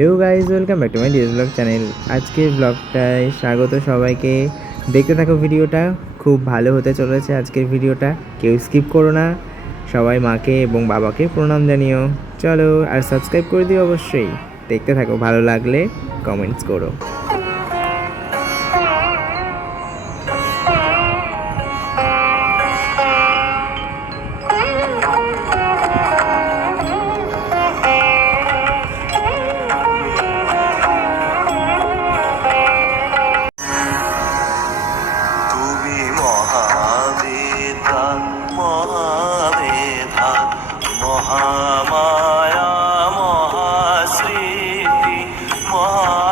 Hello guys, welcome back to my DS blog channel. আজকের ব্লগটায় স্বাগত সবাইকে। দেখতে থাকো ভিডিওটা, খুব ভালো হতে চলেছে আজকের ভিডিওটা। কেউ স্কিপ করো না, সবাই মাকে এবং বাবাকে প্রণাম জানিও। চলো, আর সাবস্ক্রাইব করে দিও অবশ্যই। দেখতে থাকো, ভালো লাগলে কমেন্টস করো। তুমি মহাবেদা মহাবেধা মহামায়া মহাস্মৃতি মহা